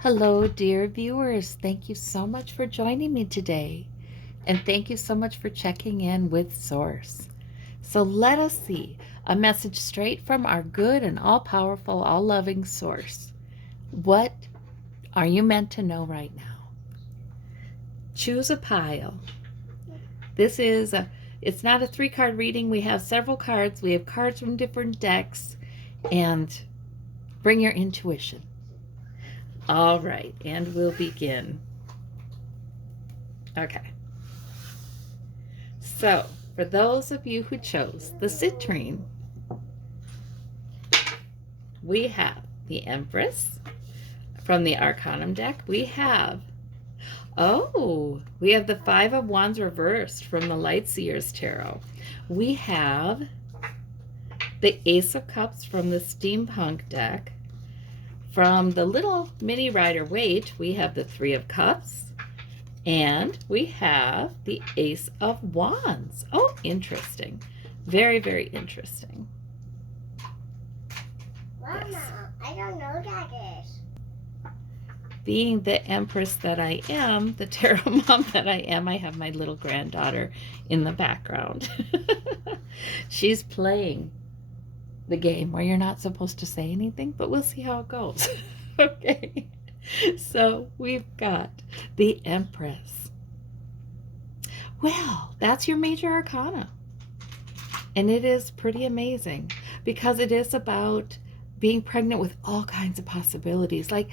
Hello, dear viewers. Thank you so much for joining me today. And thank you so much for checking in with Source. So let us see a message straight from our good and all powerful, all loving Source. What are you meant to know right now? Choose a pile. It's not a 3-card reading. We have several cards. We have cards from different decks. And bring your intuition. All right, and we'll begin. Okay. So, for those of you who chose the citrine, we have the Empress. From the Arcanum deck, we have the Five of Wands reversed from the Lightseer's Tarot. We have the Ace of Cups from the Steampunk deck. From the Little Mini Rider-Waite, we have the Three of Cups. And we have the Ace of Wands. Oh, interesting. Very, very interesting. Mama, yes. I don't know that is. Being the Empress that I am, the tarot mom that I am, I have my little granddaughter in the background. She's playing the game where you're not supposed to say anything, but we'll see how it goes. Okay. So we've got the Empress. Well, that's your major arcana. And it is pretty amazing because it is about being pregnant with all kinds of possibilities. Like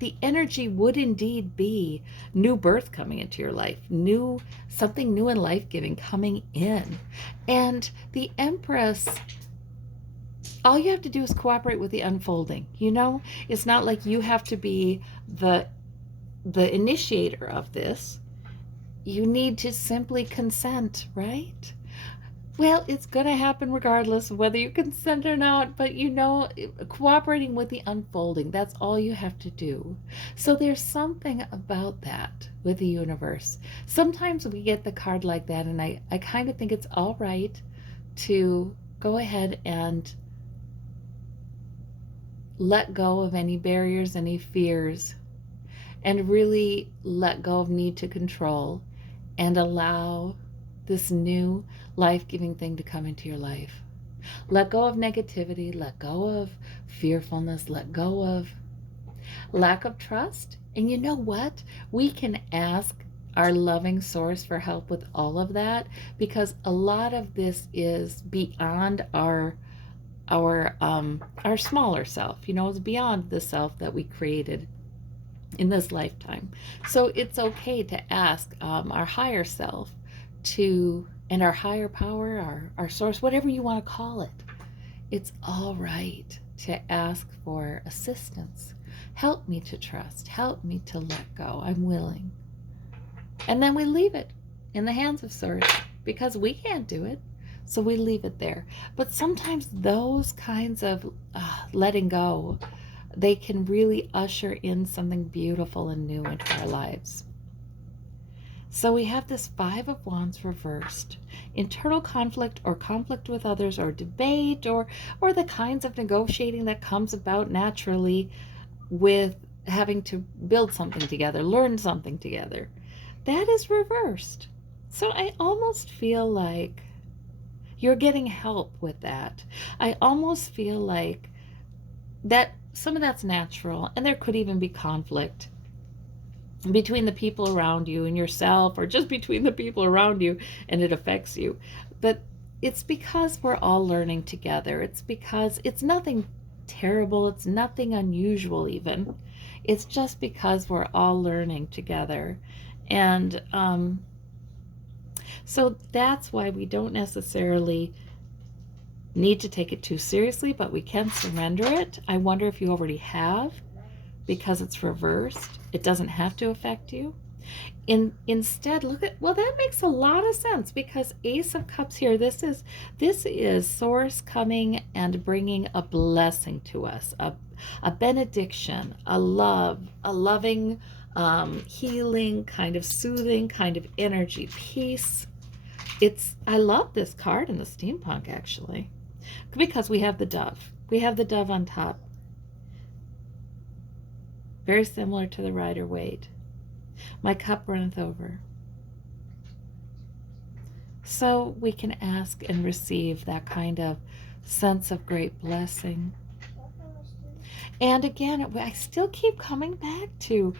the energy would indeed be new birth coming into your life, something new and life-giving coming in. And the Empress, all you have to do is cooperate with the unfolding. It's not like you have to be the initiator of this. You need to simply consent, right? Well, it's going to happen regardless of whether you consent or not, but cooperating with the unfolding, that's all you have to do. So there's something about that with the universe. Sometimes we get the card like that, and I kind of think it's all right to go ahead and let go of any barriers, any fears, and really let go of need to control and allow this new life-giving thing to come into your life. Let go of negativity, let go of fearfulness, let go of lack of trust. And you know what? We can ask our loving source for help with all of that, because a lot of this is beyond our smaller self. It's beyond the self that we created in this lifetime. So it's okay to ask our higher self and our higher power, our source, whatever you want to call it. It's all right to ask for assistance. Help me to trust. Help me to let go. I'm willing. And then we leave it in the hands of source because we can't do it. So we leave it there. But sometimes those kinds of letting go, they can really usher in something beautiful and new into our lives. So we have this Five of Wands reversed. Internal conflict or conflict with others or debate or the kinds of negotiating that comes about naturally with having to build something together, learn something together. That is reversed. So I almost feel like you're getting help with that. I almost feel like that some of that's natural, and there could even be conflict between the people around you and yourself, or just between the people around you and it affects you. But it's because we're all learning together. It's because it's nothing terrible. It's nothing unusual even. It's just because we're all learning together. And so that's why we don't necessarily need to take it too seriously, but we can surrender it. I wonder if you already have, because it's reversed. It doesn't have to affect you. Instead, that makes a lot of sense, because Ace of Cups here, this is source coming and bringing a blessing to us, a benediction, a love, a loving, healing, kind of soothing kind of energy, peace. I love this card in the Steampunk, actually, because we have the dove. We have the dove on top. very similar to the Rider-Waite. My cup runneth over. So we can ask and receive that kind of sense of great blessing. And again, I still keep coming back to,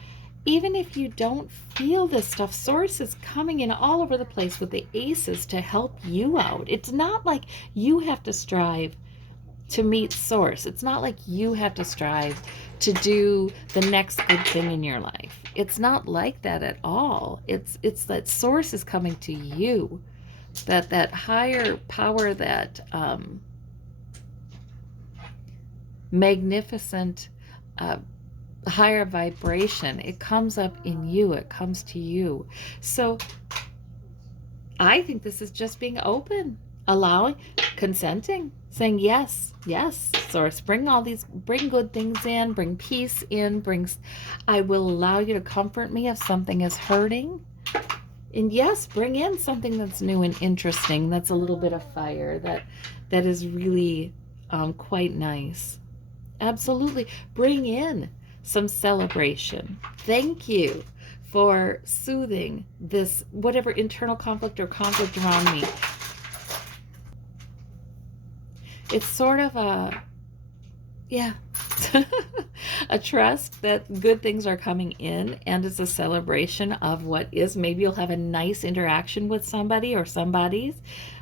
even if you don't feel this stuff, Source is coming in all over the place with the aces to help you out. It's not like you have to strive to meet Source. It's not like you have to strive to do the next good thing in your life. It's not like that at all. It's that Source is coming to you. That higher power, that magnificent higher vibration, it comes up in you, it comes to you. So I think this is just being open, allowing, consenting, saying yes, yes, Source, bring good things in, bring peace in, I will allow you to comfort me if something is hurting. And yes, bring in something that's new and interesting, that's a little bit of fire, that is really quite nice. Absolutely. Bring in some celebration. Thank you for soothing this whatever internal conflict or conflict around me. It's sort of a trust that good things are coming in, and it's a celebration of what is. Maybe you'll have a nice interaction with somebody or somebody's.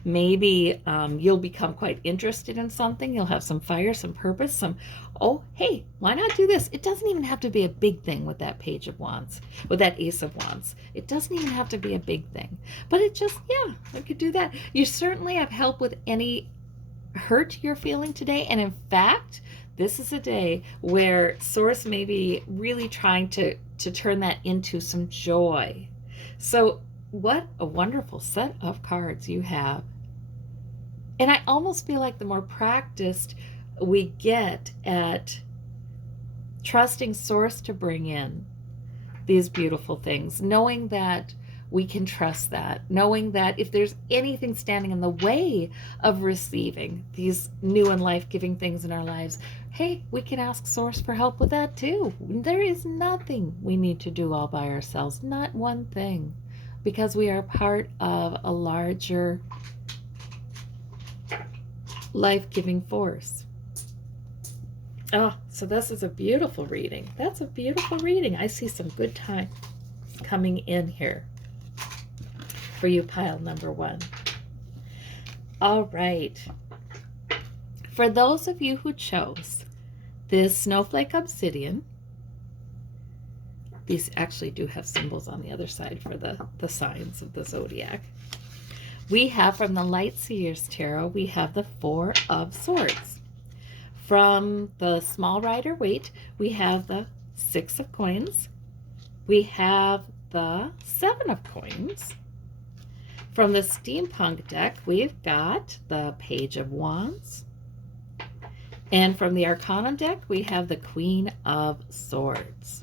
Maybe you'll become quite interested in something. You'll have some fire, some purpose, oh, hey, why not do this? It doesn't even have to be a big thing with that Page of Wands, with that Ace of Wands. It doesn't even have to be a big thing. But it just, I could do that. You certainly have help with any hurt you're feeling today. And in fact, this is a day where Source may be really trying to turn that into some joy. So what a wonderful set of cards you have. And I almost feel like the more practiced we get at trusting Source to bring in these beautiful things, knowing that we can trust that, knowing that if there's anything standing in the way of receiving these new and life-giving things in our lives, hey, we can ask Source for help with that too. There is nothing we need to do all by ourselves, not one thing, because we are part of a larger life-giving force. Oh, so this is a beautiful reading. That's a beautiful reading. I see some good time coming in here for you, pile number 1. All right. For those of you who chose this snowflake obsidian, these actually do have symbols on the other side for the signs of the zodiac. We have from the Light Seers Tarot, we have the 4 of Swords. From the Small Rider-Waite, we have the 6 of Coins. We have the 7 of Coins. From the Steampunk deck, we've got the Page of Wands. And from the Arcanum deck, we have the Queen of Swords.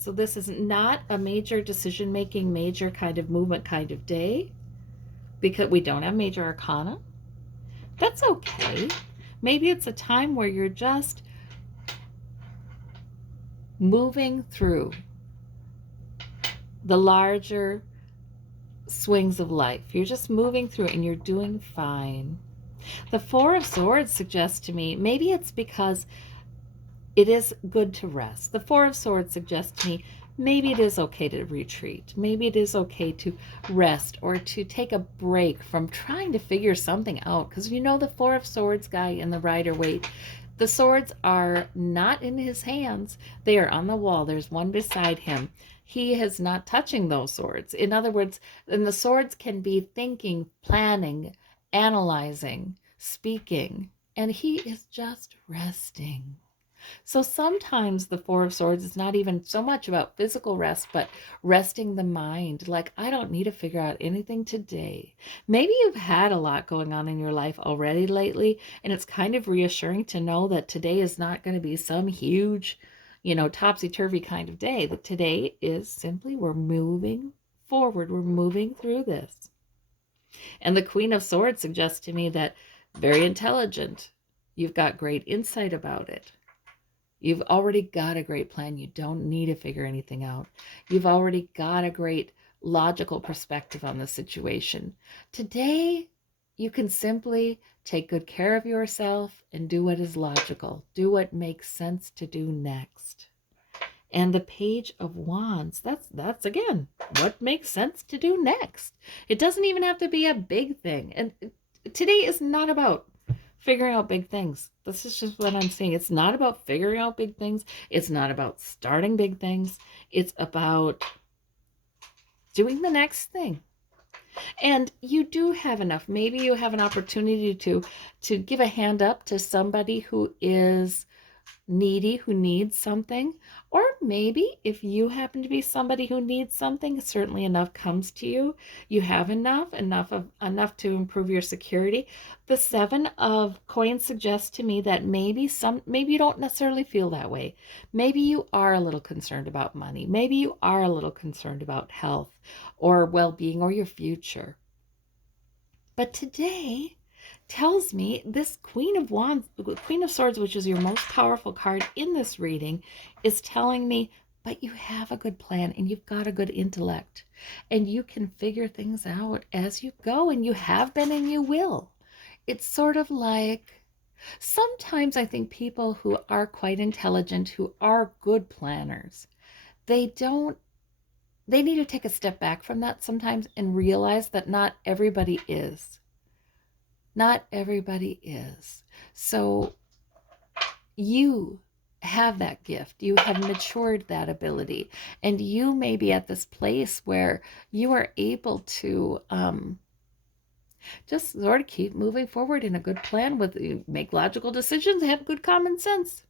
So this is not a major decision-making, major kind of movement kind of day, because we don't have major arcana. That's okay. Maybe it's a time where you're just moving through the larger swings of life. You're just moving through it and you're doing fine. The 4 of Swords suggests to me, maybe it's because it is good to rest. The 4 of Swords suggests to me, maybe it is okay to retreat. Maybe it is okay to rest or to take a break from trying to figure something out. Because you know the 4 of Swords guy in the Rider-Waite, the swords are not in his hands. They are on the wall. There's one beside him. He is not touching those swords. In other words, and the swords can be thinking, planning, analyzing, speaking, and he is just resting. So sometimes the 4 of Swords is not even so much about physical rest, but resting the mind. Like, I don't need to figure out anything today. Maybe you've had a lot going on in your life already lately, and it's kind of reassuring to know that today is not going to be some huge, topsy-turvy kind of day. That today is simply, we're moving forward. We're moving through this. And the Queen of Swords suggests to me that very intelligent. You've got great insight about it. You've already got a great plan. You don't need to figure anything out. You've already got a great logical perspective on the situation. Today, you can simply take good care of yourself and do what is logical. Do what makes sense to do next. And the Page of Wands, that's again what makes sense to do next. It doesn't even have to be a big thing. And today is not about figuring out big things. This is just what I'm saying. It's not about figuring out big things. It's not about starting big things. It's about doing the next thing. And you do have enough. Maybe you have an opportunity to give a hand up to somebody who is needy, who needs something. Or maybe if you happen to be somebody who needs something, certainly enough comes to you. You have enough to improve your security. The 7 of coins suggests to me that maybe you don't necessarily feel that way. Maybe you are a little concerned about money. Maybe you are a little concerned about health or well-being or your future. But today tells me this Queen of Wands, Queen of Swords, which is your most powerful card in this reading, is telling me, but you have a good plan and you've got a good intellect and you can figure things out as you go, and you have been and you will. It's sort of like, sometimes I think people who are quite intelligent, who are good planners, they need to take a step back from that sometimes and realize that not everybody is. Not everybody is. So you have that gift. You have matured that ability. And you may be at this place where you are able to just sort of keep moving forward in a good plan, make logical decisions, have good common sense.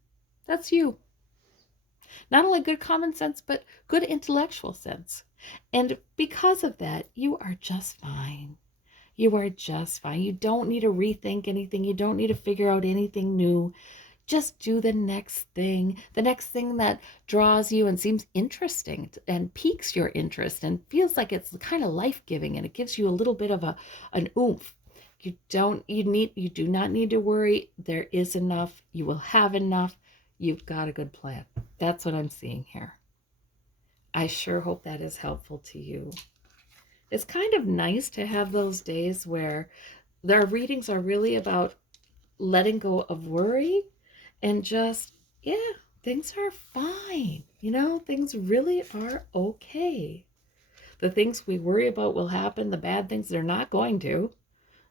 That's you. Not only good common sense, but good intellectual sense. And because of that, you are just fine. You are just fine. You don't need to rethink anything. You don't need to figure out anything new. Just do the next thing that draws you and seems interesting and piques your interest and feels like it's kind of life-giving, and it gives you a little bit of an oomph. You do not need to worry. There is enough. You will have enough. You've got a good plan. That's what I'm seeing here. I sure hope that is helpful to you. It's kind of nice to have those days where their readings are really about letting go of worry and just, yeah, things are fine. Things really are okay. The things we worry about will happen. The bad things, they're not going to.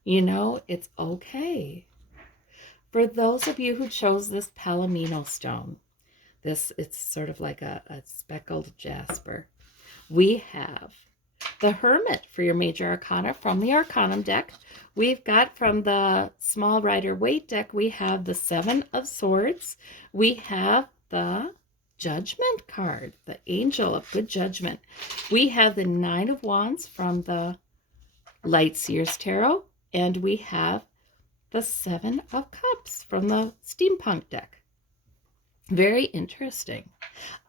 It's okay. For those of you who chose this palamino stone, it's sort of like a speckled jasper. We have the Hermit for your major arcana from the Arcanum deck. We've got from the Small Rider Waite deck, we have the 7 of Swords. We have the Judgment card, the Angel of Good Judgment. We have the 9 of Wands from the Light Seers Tarot. And we have the 7 of Cups from the Steampunk deck. Very interesting.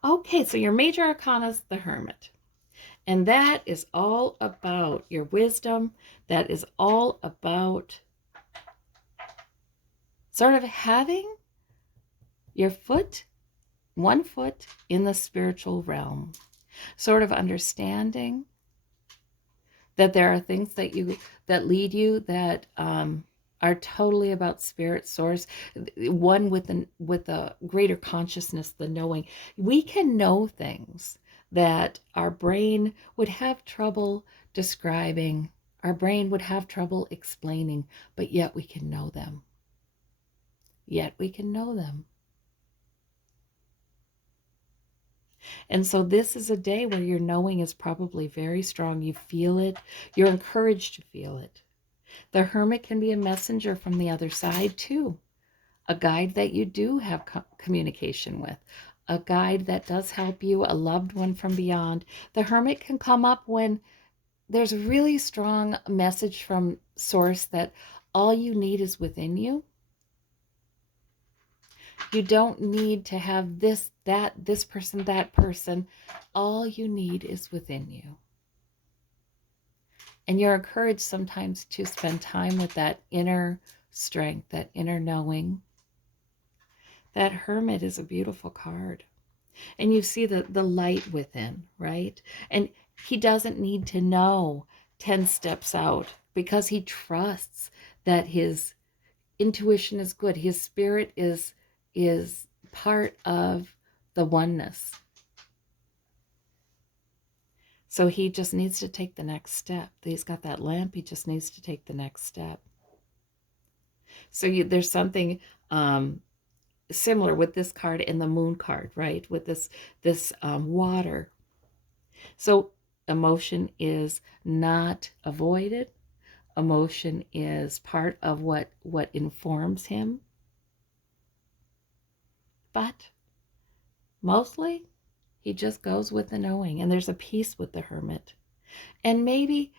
Okay, so your major arcana is the Hermit. And that is all about your wisdom. That is all about sort of having your one foot in the spiritual realm. Sort of understanding that there are things that lead you that are totally about spirit source, one with a greater consciousness, the knowing. We can know things that our brain would have trouble describing, our brain would have trouble explaining, but yet we can know them. Yet we can know them. And so this is a day where your knowing is probably very strong. You feel it. You're encouraged to feel it. The Hermit can be a messenger from the other side too. A guide that you do have communication with. A guide that does help you, a loved one from beyond. The Hermit can come up when there's a really strong message from Source that all you need is within you. You don't need to have this person, that person. All you need is within you. And you're encouraged sometimes to spend time with that inner strength, that inner knowing. That Hermit is a beautiful card. And you see the light within, right? And he doesn't need to know 10 steps out because he trusts that his intuition is good. His spirit is part of the oneness. So he just needs to take the next step. He's got that lamp. He just needs to take the next step. So there's something similar with this card and the moon card, right? With this water. So emotion is not avoided. Emotion is part of what informs him. But mostly he just goes with the knowing, and there's a peace with the Hermit. And maybe,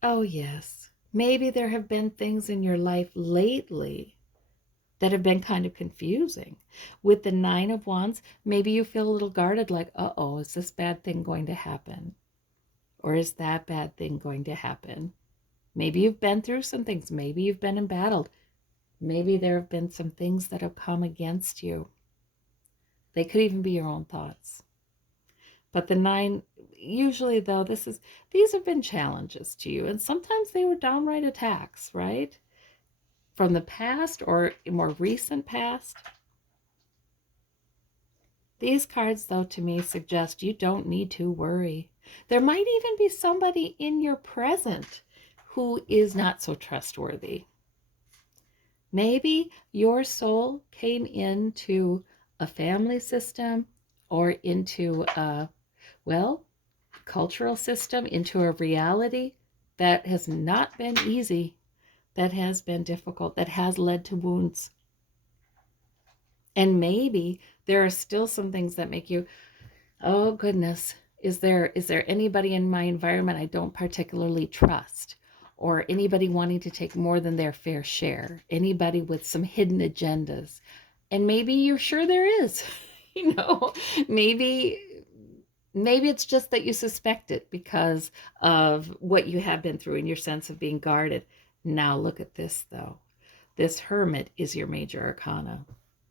oh yes, maybe there have been things in your life lately that have been kind of confusing. With the Nine of Wands, maybe you feel a little guarded, like, uh-oh, is this bad thing going to happen? Or is that bad thing going to happen? Maybe you've been through some things. Maybe you've been embattled. Maybe there have been some things that have come against you. They could even be your own thoughts. But the nine, usually though, these have been challenges to you. And sometimes they were downright attacks, right? From the past or more recent past. These cards, though, to me suggest you don't need to worry. There might even be somebody in your present who is not so trustworthy. Maybe your soul came into a family system or into a, well, cultural system, into a reality that has not been easy, that has been difficult, that has led to wounds. And maybe there are still some things that make you, oh goodness, is there anybody in my environment I don't particularly trust? Or anybody wanting to take more than their fair share? Anybody with some hidden agendas? And maybe you're sure there is. You know, maybe it's just that you suspect it because of what you have been through and your sense of being guarded. Now look at this, though. This Hermit is your major arcana.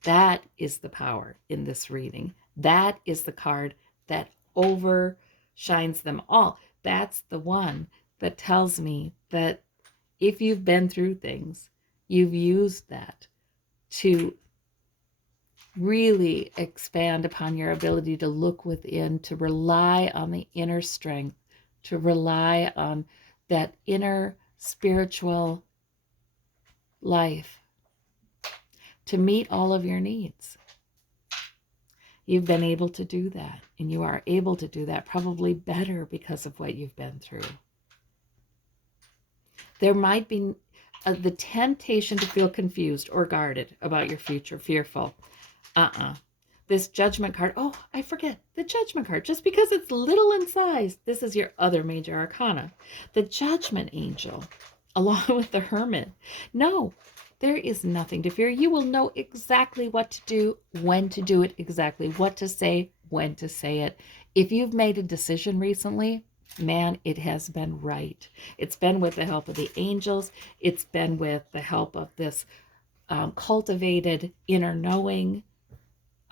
That is the power in this reading. That is the card that overshines them all. That's the one that tells me that if you've been through things, you've used that to really expand upon your ability to look within, to rely on the inner strength, to rely on that inner spiritual life to meet all of your needs. You've been able to do that, and you are able to do that probably better because of what you've been through. There might be the temptation to feel confused or guarded about your future, fearful. This Judgment card, oh, I forget, the Judgment card, just because it's little in size, this is your other major arcana. The Judgment Angel, along with the Hermit. No, there is nothing to fear. You will know exactly what to do, when to do it, exactly what to say, when to say it. If you've made a decision recently, man, it has been right. It's been with the help of the angels. It's been with the help of this cultivated inner knowing.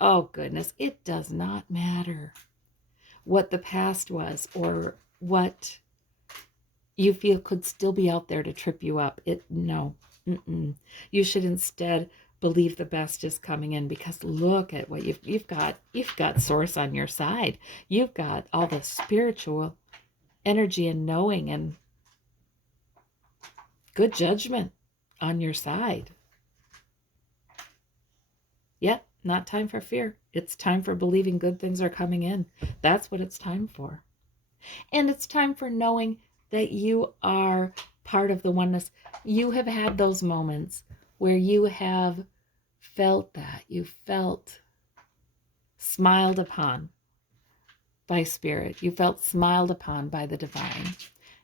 Oh, goodness, it does not matter what the past was or what you feel could still be out there to trip you up. No. You should instead believe the best is coming in, because look at what you've got. You've got source on your side. You've got all the spiritual energy and knowing and good judgment on your side. Yep, not time for fear. It's time for believing good things are coming in. That's what it's time for. And it's time for knowing that you are part of the oneness. You have had those moments where you have felt that. You felt smiled upon by spirit. You felt smiled upon by the divine.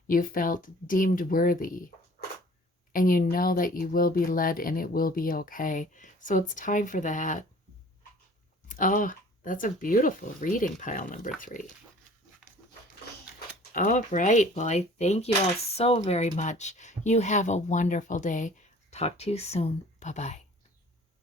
You felt deemed worthy. And you know that you will be led and it will be okay. So it's time for that. Oh, that's a beautiful reading, pile number 3. All right. Well, I thank you all so very much. You have a wonderful day. Talk to you soon. Bye-bye.